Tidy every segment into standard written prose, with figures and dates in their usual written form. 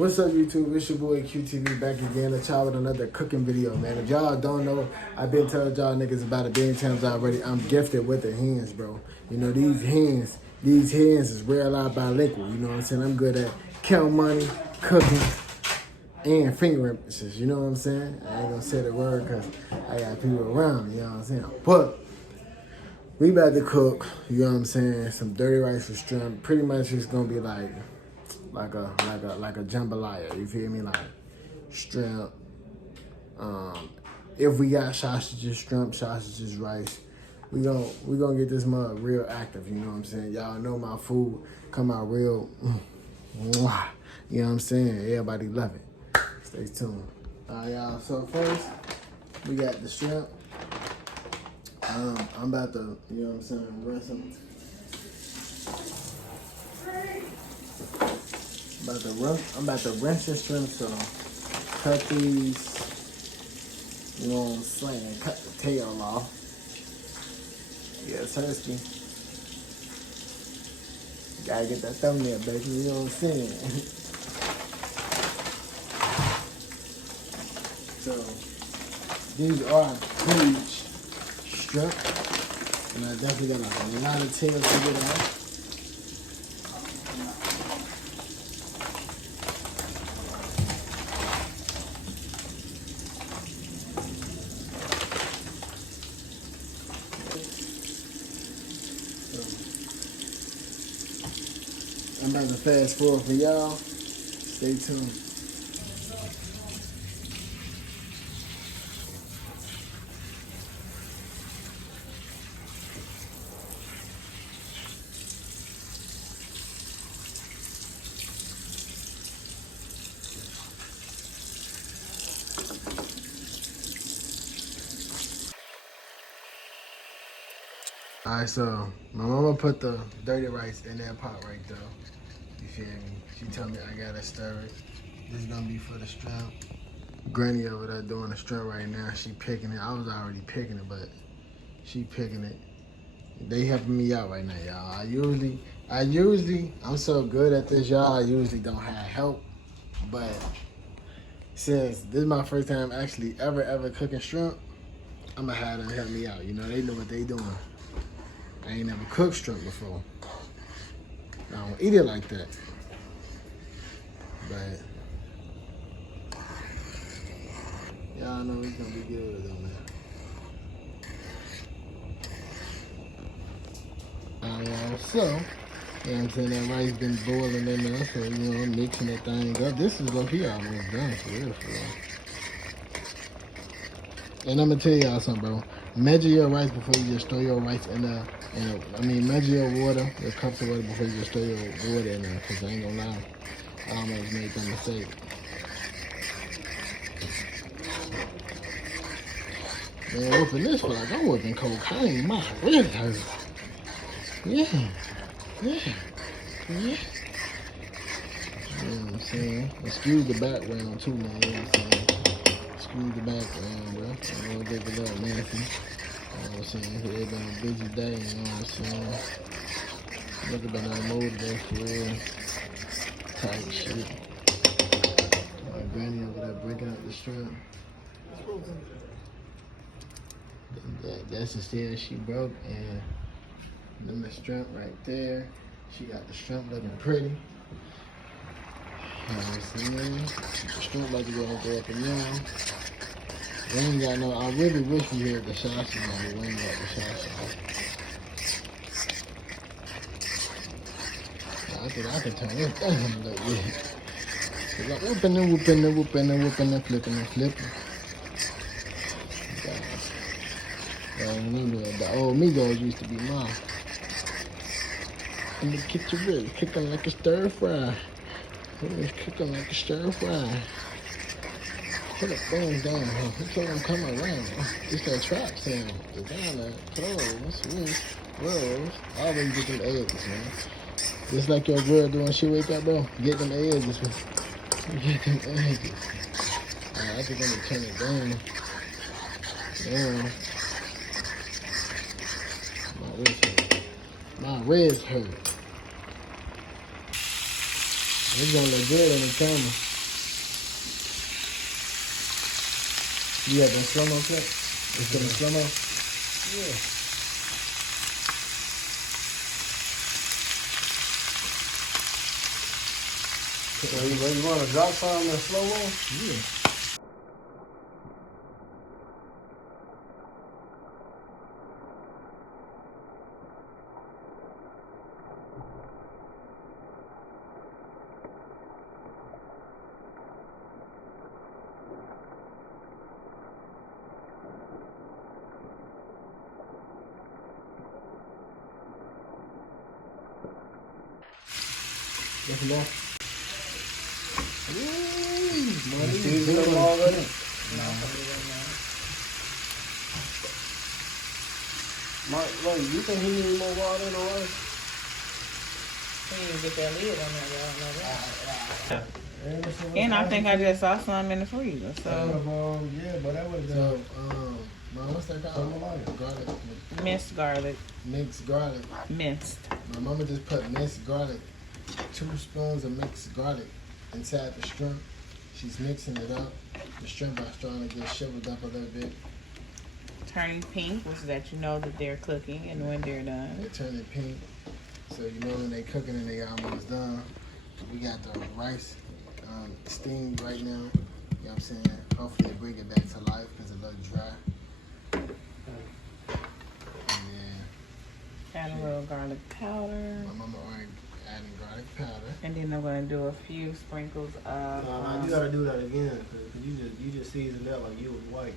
What's up, YouTube? It's your boy QTV back again. Let's y'all with another cooking video, man. If y'all don't know, I've been telling y'all niggas about it billion times already. I'm gifted with the hands, bro. You know, these hands is real live bilingual. You know what I'm saying? I'm good at count money, cooking, and finger emphasis. You know what I'm saying? I ain't gonna say the word because I got people around me. You know what I'm saying? But we about to cook. You know what I'm saying? Some dirty rice with shrimp. Pretty much it's gonna be like a jambalaya, you feel me? Like shrimp. If we got sausages, shrimp, sausages, rice, we gonna get this mug real active, you know what I'm saying? Y'all know my food come out real mwah, you know what I'm saying? Everybody love it. Stay tuned. Alright, y'all, so first we got the shrimp. I'm about to, you know what I'm saying, rinse them. I'm about to rinse the shrimp, so cut these, you know what I'm saying, cut the tail off. Yeah, thirsty. Gotta get that thumbnail, baby, you know what I'm saying? So, these are huge shrimp, and I definitely got a lot of tails to get off. I'm about to fast forward for y'all. Stay tuned. Alright, so my mama put the dirty rice in that pot right there. You feel me? She told me I gotta stir it. This is gonna be for the shrimp. Granny over there doing the shrimp right now. She picking it. I was already picking it, but she picking it. They helping me out right now, y'all. I usually, I'm so good at this, y'all. I usually don't have help, but since this is my first time actually ever cooking shrimp, I'm gonna have them help me out. You know, they know what they doing. I ain't never cooked shrimp before. I don't eat it like that. But y'all know it's gonna be good though, man. Alright, so, you know what I'm saying, that rice been boiling in there, so, you know, I'm mixing that thing up. This is what he almost done, for real. And I'm gonna tell y'all something, bro. Measure your rice before you just throw your rice in there. Measure your water, your cups of water before you just throw your water in there. Cause I ain't gonna lie, I almost made that mistake. Man, whooping this feel like I'm whooping cocaine. My wrist hurts. Yeah. You know what I'm saying? Excuse the background too, man. You know what I'm saying? Excuse the background, bro. I'm gonna get a little nasty. You know what I'm saying? It's been a busy day, you know what I'm saying? Never been on mode today for real. Type shit. My granny over there breaking up the shrimp. That's the seal she broke, and then the shrimp right there. She got the shrimp looking pretty. You know what I'm saying? The shrimp like to go up and down. We ain't got no, I really wish we had the sausage, but we ain't got the sausage. I think I can turn this thing a little bit. Cause I'm whooping and flipping. The old Migos used to be mine. In the kitchen really cooking like a stir fry. It's cooking like a stir fry. Put the things down here. He told him come around. It's that trap sound. Designer, clothes, rolls. Always get them eggs, man. Just like your girl doing she wake up, bro. Get them eggs. Get them eggs. I think I'm gonna turn it down. Damn. My wrist hurt. It's gonna look good in the camera. You got that slow-mo clip? It's in the slow-mo? Yeah. So you want to drop some in slow-mo? Yeah. That's enough. You seasoned them already? No, Mark, you think he need more water in the rice? he didn't get that lid on there, y'all know that. And I think I just saw some in the freezer, so. Yeah, but that was So, Mom, what's that called? Garlic. Minced garlic. Mixed garlic. Minced. My mama just put minced garlic, 2 spoons of mixed garlic inside the shrimp. She's mixing it up. The shrimp are starting to get shriveled up a little bit. Turning pink, which is that you know that they're cooking and when they're done. They're turning pink. So you know when they're cooking and they almost done. We got the rice steamed right now. You know what I'm saying? Hopefully they bring it back to life because it looks dry. Add a little garlic powder. My mama already adding garlic powder. And then I'm going to do a few sprinkles of... you gotta do that again, cause you just seasoned that like you was white.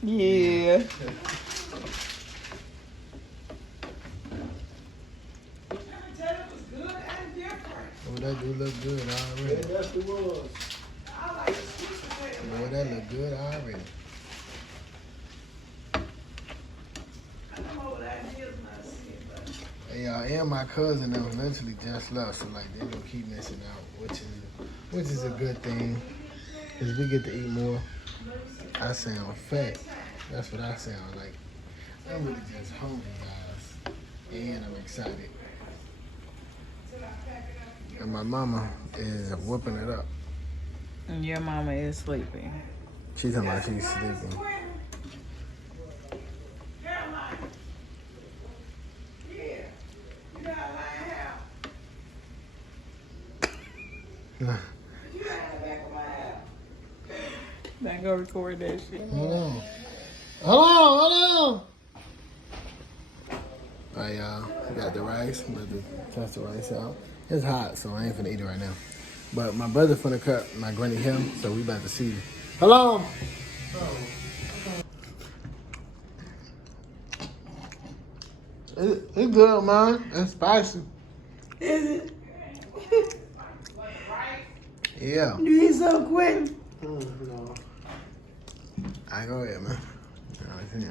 Yeah. Oh, that do look good already. Yeah, that's the was. Boy, that look good already. Hey, y'all, and my cousin them eventually just left, so like they don't keep missing out, which is a good thing, cause we get to eat more. I sound fat. That's what I sound like. I'm really just hungry, guys, and I'm excited. And my mama is whooping it up. And your mama is sleeping. She's talking about she's sleeping. Then go record that shit. Hold on. Hold on. Alright, y'all. We got the rice. I'm about to test the rice out. It's hot, so I ain't finna eat it right now. But my brother finna cut my granny hair, so we about to see. Hello. It's good, man. It's spicy. Is it? Yeah. You eat so quick. No. I go ahead, man.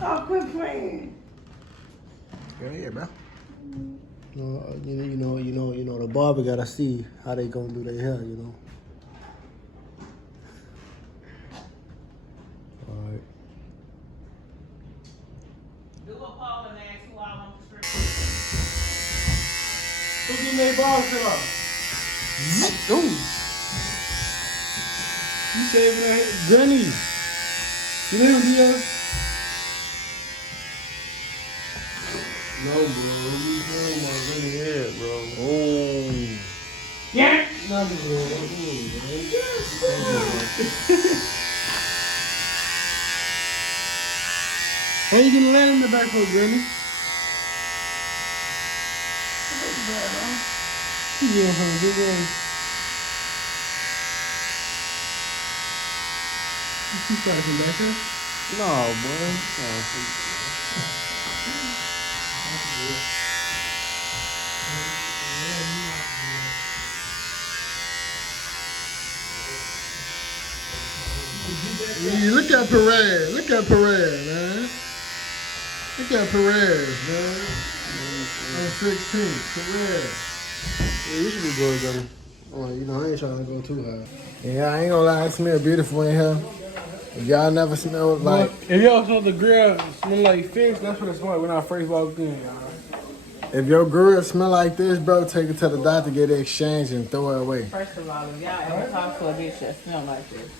Oh, quit playing. Go ahead, bro. You know, the barber gotta see how they gonna do their hair, you know. All right. Do a poll and ask who I want to strip. Who getting their balls cut off? Ooh. You shaving her head? Granny. You let him do that? No, bro. You doing my granny head, bro. Oh. Yeah. Not bro. Come on, man. Why you gonna let him in the back for, Granny? Yeah, huh? Good one. You trying to come back here? No, boy. Look at Perez. Look at Perez, man. Look at Perez, man. On 16, Perez. Yeah, you should be good, Granny. Well, you know, I ain't trying to go too high. Yeah, I ain't gonna lie, it smell beautiful in here. If y'all never smelled like... If y'all saw the grill smell like fish, that's what it smelled like when I first walked in, y'all. If your grill smell like this, bro, take it to the doctor, get it exchanged, and throw it away. First of all, if y'all ever talk to a bitch that smell like this,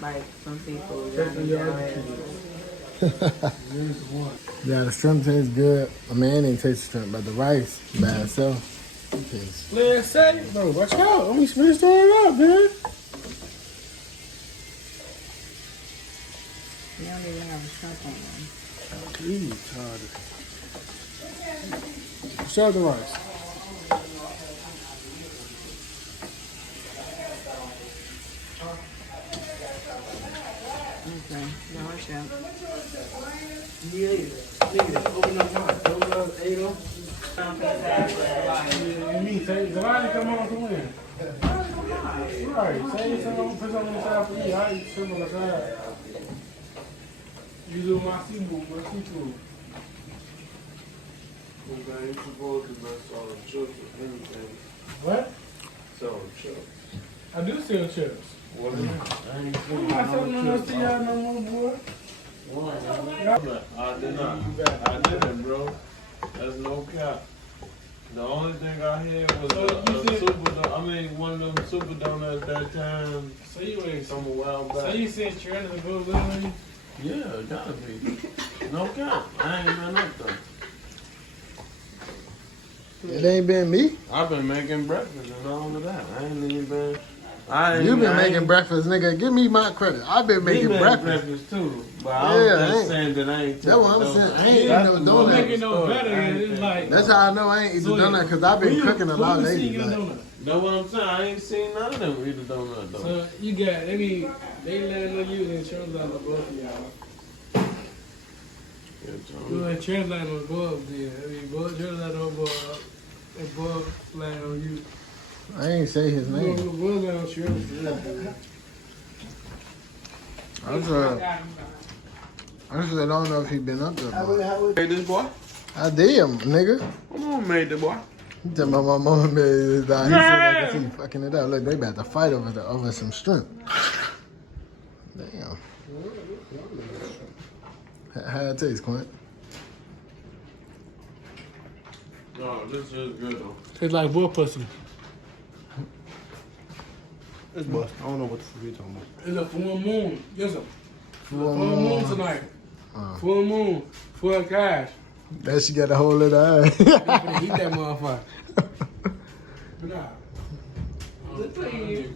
like some seafood, y'all need to Yeah, the shrimp tastes good. I mean, it ain't taste the shrimp, but the rice, by itself. Let's say, bro, watch out. Let me finish throwing it up, man. You don't even have a shrimp on them. Please, Charlie. Show the rice. Okay, no shrimp. Yeah, open up mine. Open up, ate them. You mean, say, Zelani come on to win. Right, say something, put something on the side for you. I eat shrimp on the side. You do my seafood, Okay, you're supposed to mess all the chips or anything. What? Sell chips. I do sell chips. What is it? I'm not selling no to y'all no more, boy. I did not. I didn't, bro. That's no cap. The only thing I had was one of them super donuts that time. So you ain't Some a while back. So you said you're to go with me? Yeah, it gotta be. No cap. I ain't been up though. It ain't been me. I've been making breakfast and all of that. I ain't even been. You been making breakfast, nigga. Give me my credit. I've been making breakfast. too. But Yeah, I was just saying that I ain't. That's what I'm saying. I ain't eating no Don't donut. make it no better. It's like That's how I know I ain't eating the donut, because I've been cooking a lot lately. Like, Know what I'm saying? I ain't seen none of them eat a donut though. so you got they land on you and translate on both of y'all. You and translate on both then. I mean, both translate on both and both land on you. I ain't say his name. Both land on shrimp. I just don't know if he been up there. Bro. Hey, this boy? I did, nigga. My mom made the boy. He tell my mama made it. He said I can see fucking it up. Look, they about to fight over some shrimp. Damn. How it taste, Quint? No, this is good though. Tastes like bull pussy. This boy. I don't know what the fuck you talking about. It's a full moon. Yes, sir. Full Full moon tonight. Full moon. Full cash. That she got a hold of the eye. You finna eat that motherfucker. Nah. Good for you.